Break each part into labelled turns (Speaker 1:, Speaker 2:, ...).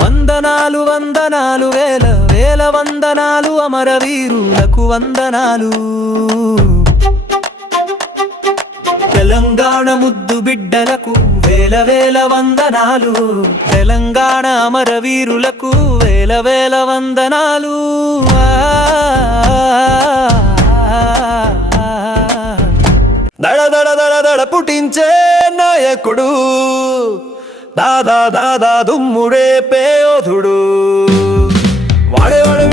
Speaker 1: వందనాలు వందనాలు వేల వేల వందనాలు అమరవీరులకు వందనాలు. తెలంగాణ ముద్దు బిడ్డలకు వేల వేల వందనాలు. తెలంగాణ అమరవీరులకు వేల వేల వందనాలు. దడ దడ దడ దడ పుట్టించే నాయకుడు. దాదా దాదా దుమ్ముడే పేయోధుడు. వాడే వాడే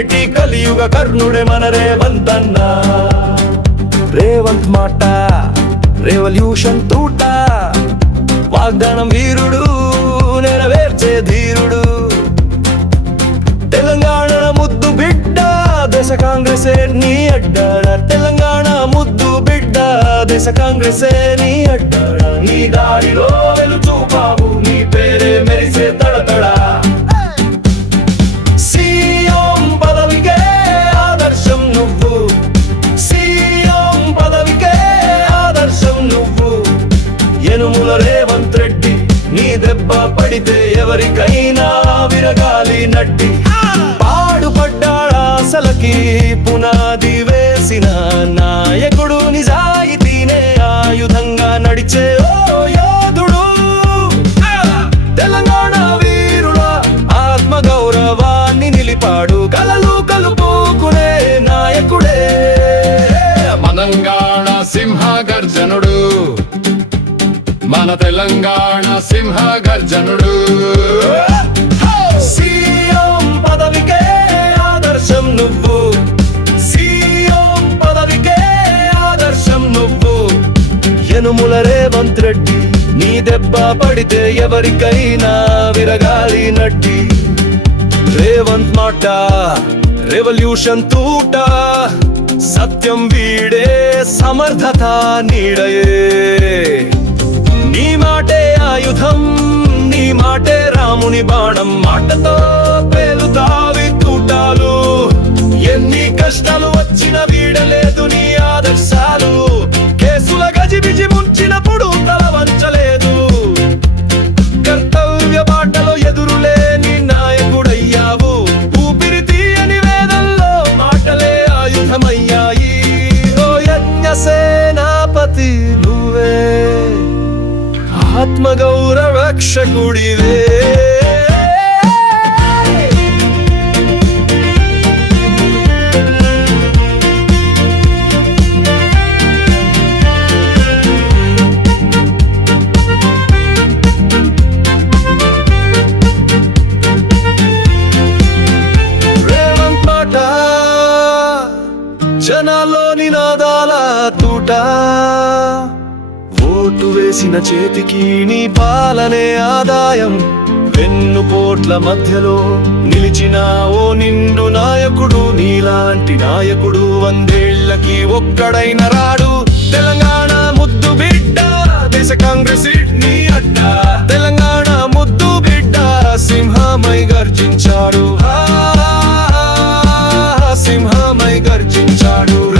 Speaker 1: నేటి కలియుగ కర్ణుడే మన రేవంతన్న. రేవంత్ మాట రెవల్యూషన్ తూట. వాగ్దానం వీరుడు నెరవేర్చే ధీరుడు. తెలంగాణ ముద్దు బిడ్డ దేశ కాంగ్రెసే నీ అడ్డాడ. తెలంగాణ ముద్దు బిడ్డ దేశ కాంగ్రెసే నీ అడ్డాడ. నీ దారిలో వెలుచు బాబు నీ పేరే మెరిసే తడతడా. విరగాలి నడ్డి పాడుపడ్డాడా పునాది వేసిన నాయకుడు నిజాయితీనే ఆయుధంగా నడిచే ఓ యోధుడు. తెలంగాణ వీరుల ఆత్మ గౌరవాన్ని నిలిపాడు కలలు కలుపుకునే నాయకుడే.
Speaker 2: మనంగాణ సింహ గర్జనుడు మన తెలంగాణ సింహ గర్జనుడు
Speaker 1: యనుముల రేవంత్ రెడ్డి నీ దెబ్బ పడితే ఎవరికైనా విరగాలి నడ్డి. రేవంత్ మాట రెవల్యూషన్ తూట. సత్యం వీడే సమర్థత నీడయే. నీ మాటే ఆయుధం నీ మాటే రాముని బాణం మాటతో. ಆತ್ಮ ಆತ್ಮಗೌರವಕ್ಷ ಕುಡಿವೆ ಜನ ఓటు వేసిన చేతికి నీ పాలనే ఆదాయం. వెన్ను పోట్ల మధ్యలో నిలిచిన ఓ నిండు నాయకుడు నీలాంటి నాయకుడు వందేళ్ళకి ఒక్కడైన రాడు. తెలంగాణ ముద్దు బిడ్డ దేశ కాంగ్రెస్ నీ అడ్డ. తెలంగాణ ముద్దు బిడ్డ సింహమై గర్జించాడు. సింహమై గర్జించాడు.